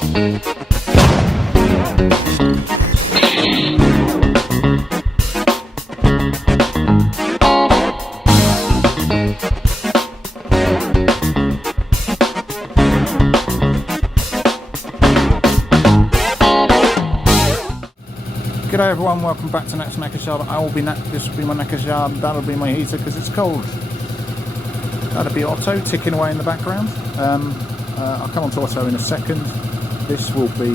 G'day everyone, welcome back to Next Knacker's Yard. This will be my knacker's yard, that'll be my heater because it's cold. That'll be Otto ticking away in the background. I'll come on to Otto in a second. This will be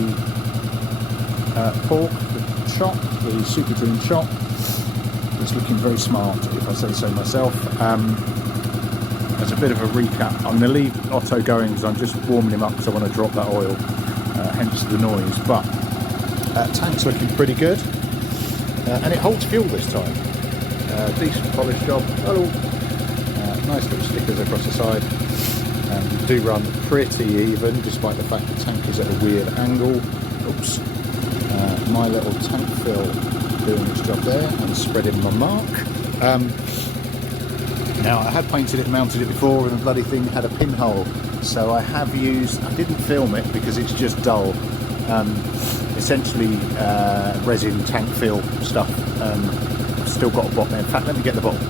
pork, the chop, the superdream chop. It's looking very smart if I say so myself. As a bit of a recap, I'm going to leave Otto going because I'm just warming him up because I want to drop that oil, hence the noise. But tank's looking pretty good, and it holds fuel this time. Decent polish job. Hello. Nice little stickers across the side. We do run pretty even, despite the fact the tank is at a weird angle. Oops. My little tank fill doing its job there and spreading my mark. Now I had painted it and mounted it before, and the bloody thing had a pinhole, so I didn't film it because it's just dull. Essentially resin tank fill stuff. I've still got a bottle there. In fact, let me get the bottle.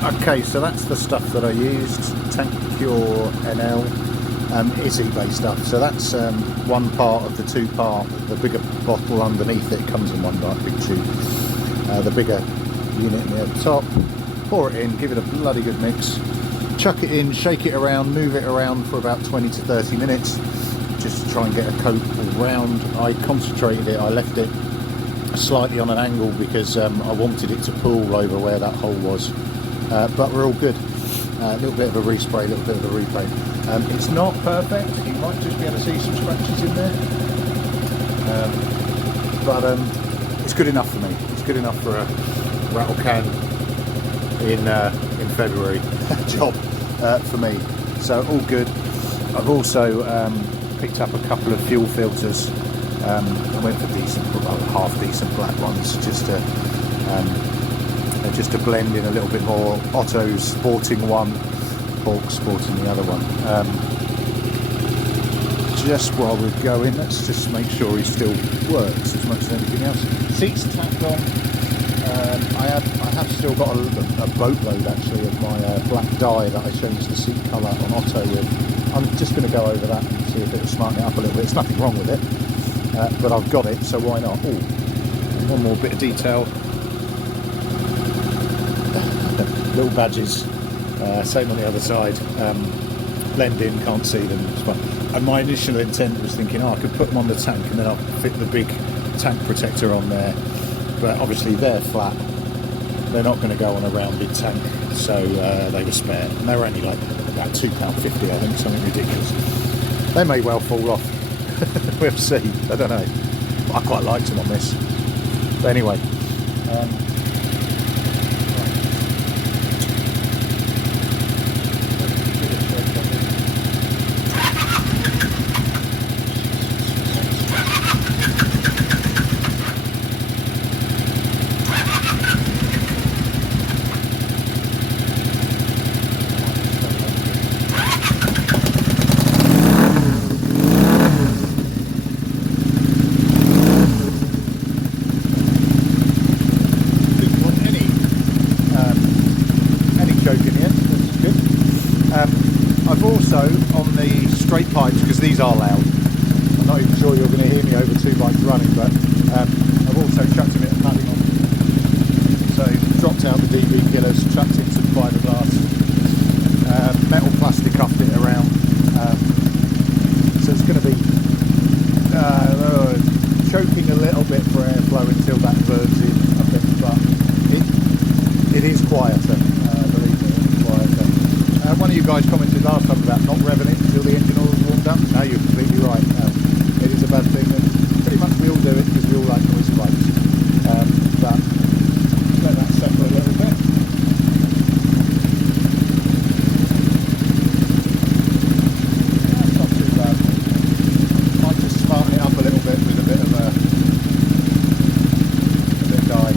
Okay, so that's the stuff that I used. Tank Pure NL. It's eBay stuff. So that's one part of the two-part. The bigger bottle underneath it comes in one big tube. The bigger unit near the top. Pour it in, give it a bloody good mix. Chuck it in, shake it around, move it around for about 20 to 30 minutes. Just to try and get a coat all round. I concentrated it, I left it slightly on an angle because I wanted it to pool over where that hole was. But we're all good. A little bit of a respray, a little bit of a repaint. It's not perfect, you might just be able to see some scratches in there. But it's good enough for me. It's good enough for a rattle can in February job for me. So all good. I've also picked up a couple of fuel filters. I went for decent, half decent black ones, just to blend in a little bit more. Otto's sporting one, Pork sporting the other one. Just while we're going, let's just make sure he still works as much as anything else. Seats tacked on. I have still got a boatload actually of my black dye that I changed the seat colour on Otto with. I'm just going to go over that and see if it'll smarten it up a little bit. There's nothing wrong with it, but I've got it, so why not? Oh, one more bit of detail. Little badges, same on the other side. Blend in, can't see them. And my initial intent was thinking, I could put them on the tank and then I'll fit the big tank protector on there. But obviously they're flat. They're not going to go on a rounded tank, so they were spare. And they were only like about £2.50, I think, something ridiculous. They may well fall off. We'll see. I don't know. I quite liked them on this. But anyway. I've also, on the straight pipes, because these are loud, I'm not even sure you're going to hear me over two bikes running, but I've also chucked a bit of padding on. So dropped out the DB killers, chucked in some fiberglass, metal plastic cuffed it around. So it's going to be choking a little bit for airflow until that burns in a bit, but it is quieter. One of you guys commented last time about not revving it until the engine oil is warmed up. No, you're completely right. It is a bad thing, and pretty much we all do it because we all like noise spikes. But let that settle a little bit. That's not too bad. Might just smarten it up a little bit with a bit of dye.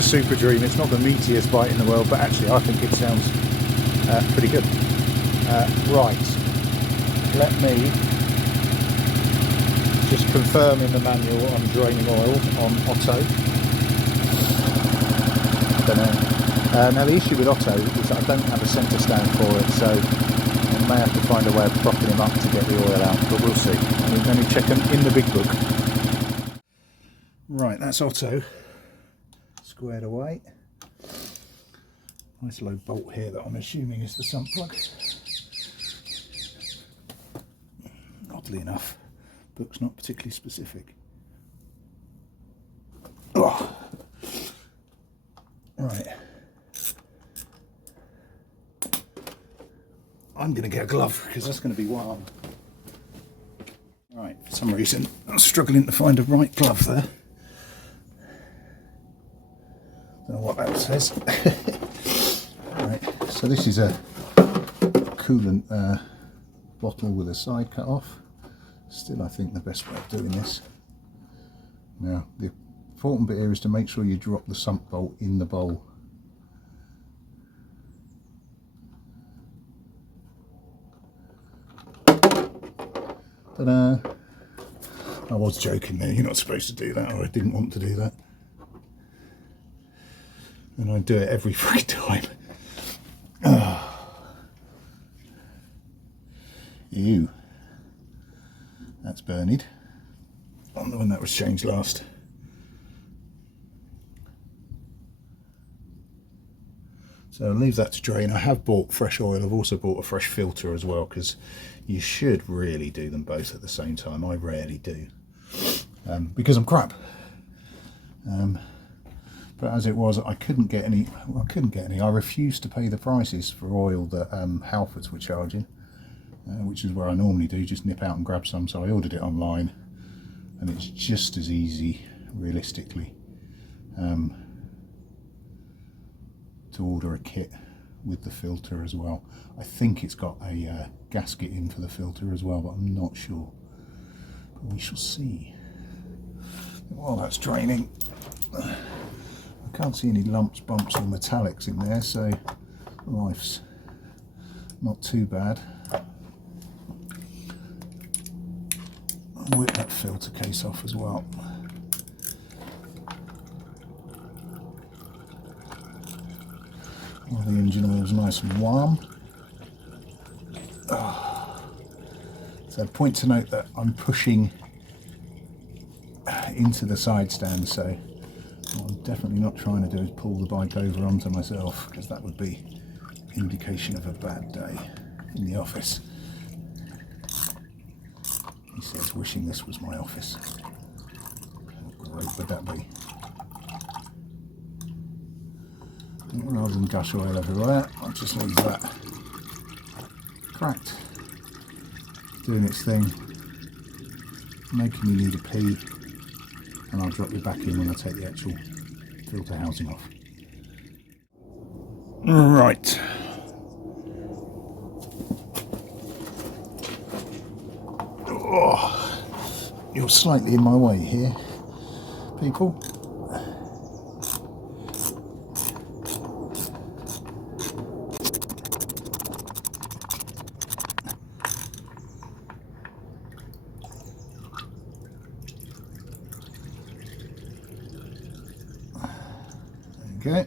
a superdream. It's not the meatiest bike in the world, but actually I think it sounds pretty good. Right, let me just confirm in the manual I'm draining oil on Otto. I don't know. Now the issue with Otto is that I don't have a centre stand for it, so I may have to find a way of propping him up to get the oil out, but we'll see. Let me check him in the big book. Right, that's Otto squared away. Nice low bolt here that I'm assuming is the sump plug. Oddly enough, book's not particularly specific. Oh. Right. I'm going to get a glove because that's going to be warm. Right, for some reason I'm struggling to find a right glove there. Don't know what that says. Right, so this is a coolant bottle with a side cut off. Still, I think the best way of doing this. Now, the important bit here is to make sure you drop the sump bolt in the bowl. Ta-da! I was joking there, you're not supposed to do that, or I didn't want to do that. And I do it every freaking time. Ew. That's burned. I don't know when that was changed last. So I'll leave that to drain. I have bought fresh oil. I've also bought a fresh filter as well, because you should really do them both at the same time. I rarely do, because I'm crap. But as it was, I couldn't get any. Well, I couldn't get any. I refused to pay the prices for oil that Halfords were charging, which is where I normally do. Just nip out and grab some. So I ordered it online, and it's just as easy, realistically, to order a kit with the filter as well. I think it's got a gasket in for the filter as well, but I'm not sure. But we shall see. While that's draining, I can't see any lumps, bumps or metallics in there, so life's not too bad. I'll whip that filter case off as well. While the engine oil's nice and warm. So point to note that I'm pushing into the side stand, so what I'm definitely not trying to do is pull the bike over onto myself, because that would be indication of a bad day in the office. He says, wishing this was my office. How great would that be? Rather than gush oil everywhere, I'll just leave that cracked, doing its thing, making me need a pee, and I'll drop you back in when I take the actual filter housing off. Right. Oh, you're slightly in my way here, people. Okay.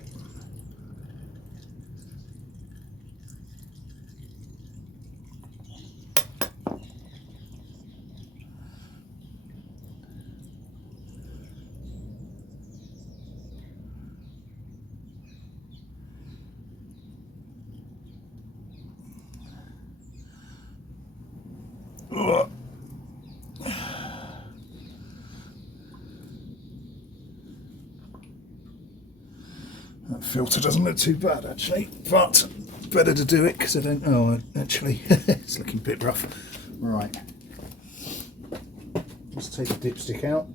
That filter doesn't look too bad actually, but better to do it because I don't. Oh, actually, it's looking a bit rough. Right, just take the dipstick out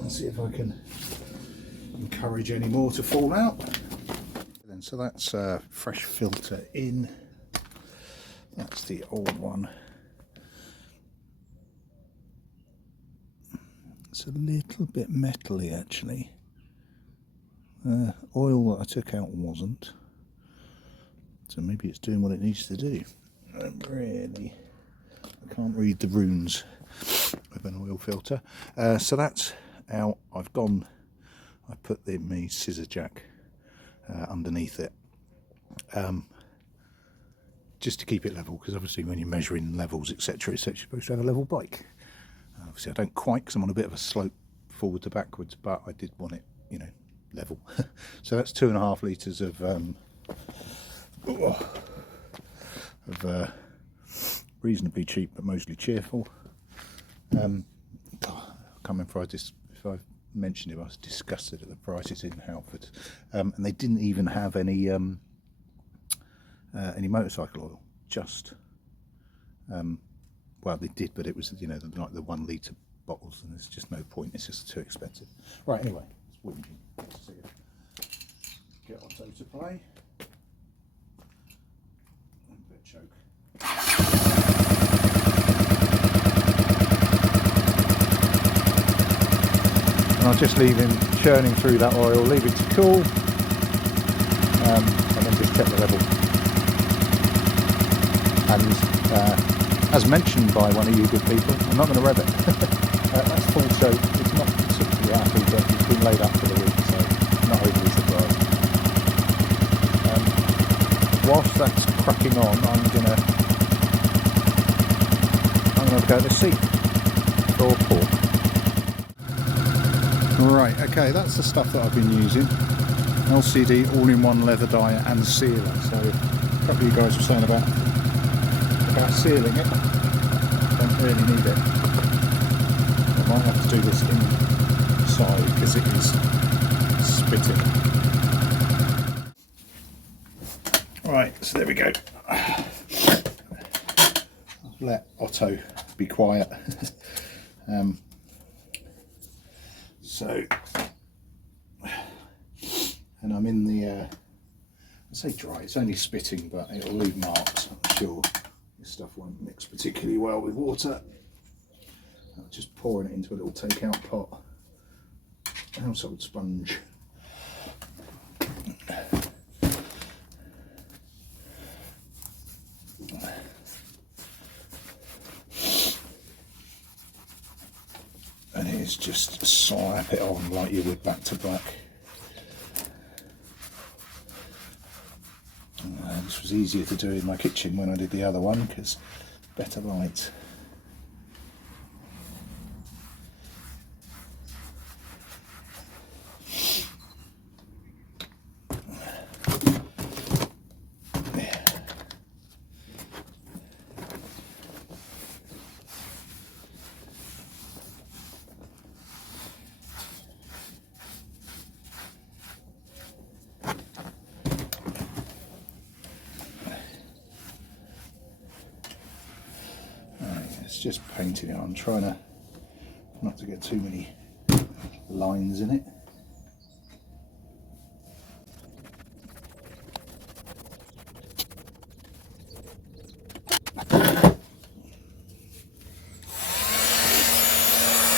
and see if I can encourage any more to fall out. Then, so that's fresh filter in. That's the old one. It's a little bit metally actually. Oil that I took out wasn't, so maybe it's doing what it needs to do. I can't read the runes with an oil filter. So that's out. I put my scissor jack underneath it, just to keep it level, because obviously when you're measuring levels, etc., it's actually supposed to have a level bike. Obviously I don't quite, because I'm on a bit of a slope forward to backwards, but I did want it, you know, level. So that's 2.5 litres of reasonably cheap but mostly cheerful. I can't remember if I've mentioned it. I was disgusted at the prices in Halford, and they didn't even have any motorcycle oil. Just well, they did, but it was, you know, like the 1 litre bottles, and there's just no point. It's just too expensive. Right, anyway, it's whinging. Let's see if get Otto to play. And a bit of choke. And I'll just leave him churning through that oil, leave it to cool, and then just check the level. And as mentioned by one of you good people, I'm not going to rev it. That's full choke. It's not particularly happy, but it's been laid up for the week, so not overly surprised. Whilst that's cracking on, I'm gonna go to the seat for pork. Right, okay, that's the stuff that I've been using. LCD all-in-one leather dyer and sealer. So a couple of you guys were saying about sealing it. Don't really need it. I might have to do this inside because it is spitting. Right, so there we go. I'll let Otto be quiet. And I'm in the, I say dry, it's only spitting, but it'll leave marks, I'm sure. This stuff won't mix particularly well with water. I'm just pouring it into a little takeout pot. Household sponge. And it is just slap it on like you would back to black. This was easier to do in my kitchen when I did the other one because better light. Just painting it. I'm trying to not to get too many lines in it.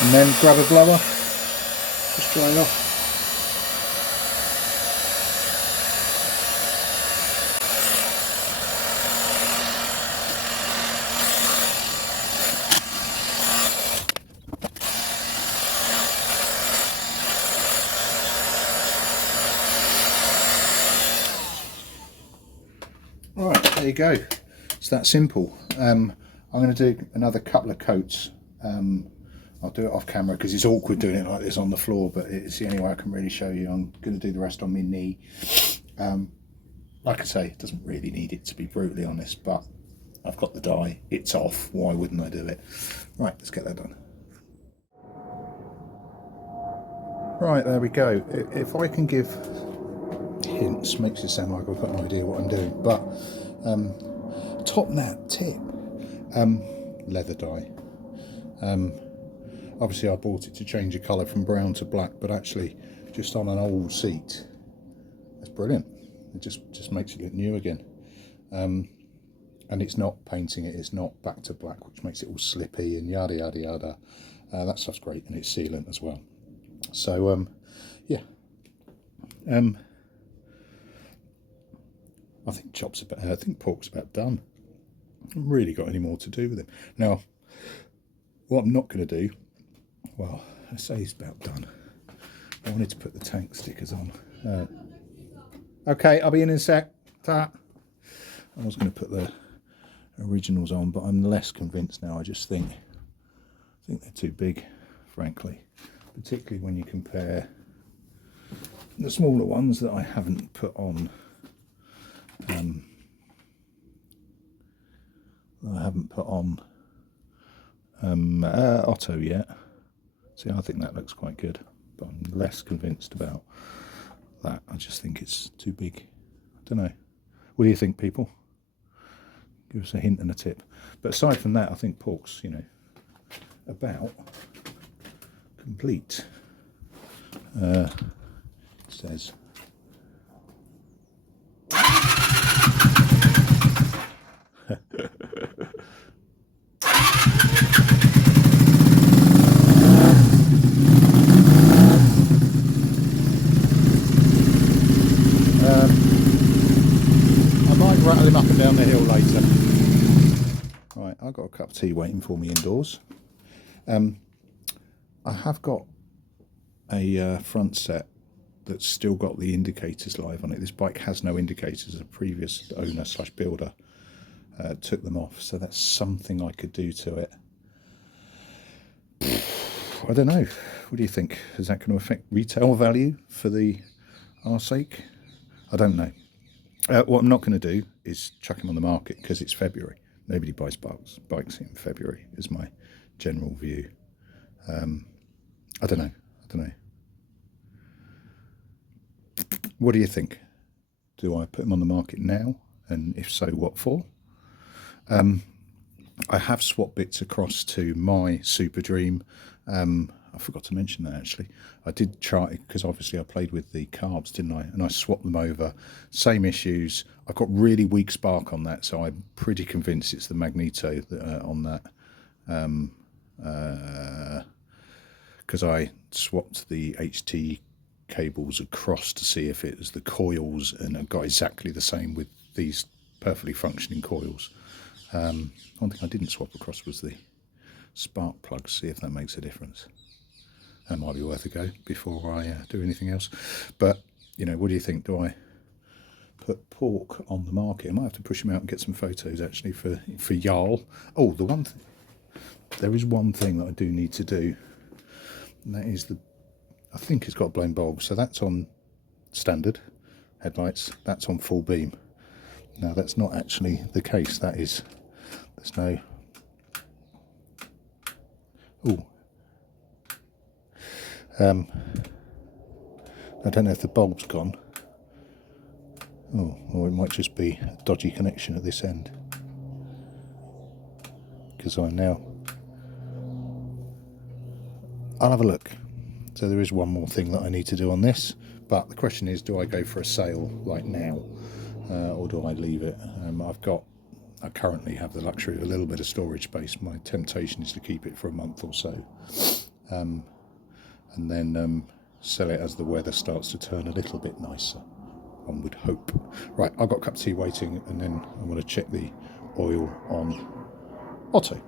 And then grab a blower, just dry it off. Right, there you go. It's that simple. I'm going to do another couple of coats. I'll do it off camera because it's awkward doing it like this on the floor, but it's the only way I can really show you. I'm going to do the rest on my knee. Like I say, it doesn't really need it, to be brutally honest, but I've got the dye, it's off, why wouldn't I do it? Right, let's get that done. Right, there we go. If I can give hints, makes it sound like I've got no idea what I'm doing, but top nap tip, leather dye. Obviously I bought it to change the colour from brown to black, but actually just on an old seat, that's brilliant. It just makes it look new again. And it's not painting it, it's not back to black, which makes it all slippy and yada yada yada. That stuff's great, and it's sealant as well. So yeah, I think pork's about done. I haven't really got any more to do with him. Now, what I'm not going to do, well, I say he's about done. I wanted to put the tank stickers on. Okay, I'll be in a sec. Ta. I was going to put the originals on, but I'm less convinced now. I just think they're too big, frankly, particularly when you compare the smaller ones that I haven't put on. Otto yet. See, I think that looks quite good, but I'm less convinced about that. I just think it's too big. I don't know. What do you think, people? Give us a hint and a tip. But aside from that, I think pork's, you know, about complete. It says. I might rattle him up and down the hill later. Right, I've got a cup of tea waiting for me indoors. I have got a front set that's still got the indicators live on it. This bike has no indicators. A previous owner / builder took them off, so that's something I could do to it. I don't know. What do you think? Is that going to affect retail value for the our sake? I don't know. What I'm not going to do is chuck them on the market because it's February. Nobody buys bikes in February, is my general view. I don't know. What do you think? Do I put them on the market now? And if so, what for? I have swapped bits across to my superdream. I forgot to mention that actually. I did try, because obviously I played with the carbs, didn't I? And I swapped them over. Same issues. I've got really weak spark on that, so I'm pretty convinced it's the magneto on that. Because I swapped the HT cables across to see if it was the coils, and I got exactly the same with these perfectly functioning coils. One thing I didn't swap across was the spark plugs, see if that makes a difference. That might be worth a go before I do anything else. But, you know, what do you think? Do I put pork on the market? I might have to push him out and get some photos actually for Jarl. Oh, there is one thing that I do need to do, and that is I think it's got blown bulb, so that's on standard headlights, that's on full beam. Now that's not actually the case, there's no, I don't know if the bulb's gone. Oh, or it might just be a dodgy connection at this end, because I'll have a look. So there is one more thing that I need to do on this, but the question is, do I go for a sale like now, or do I leave it? I currently have the luxury of a little bit of storage space. My temptation is to keep it for a month or so, and then sell it as the weather starts to turn a little bit nicer, one would hope. Right, I've got a cup of tea waiting, and then I'm going to check the oil on Otto.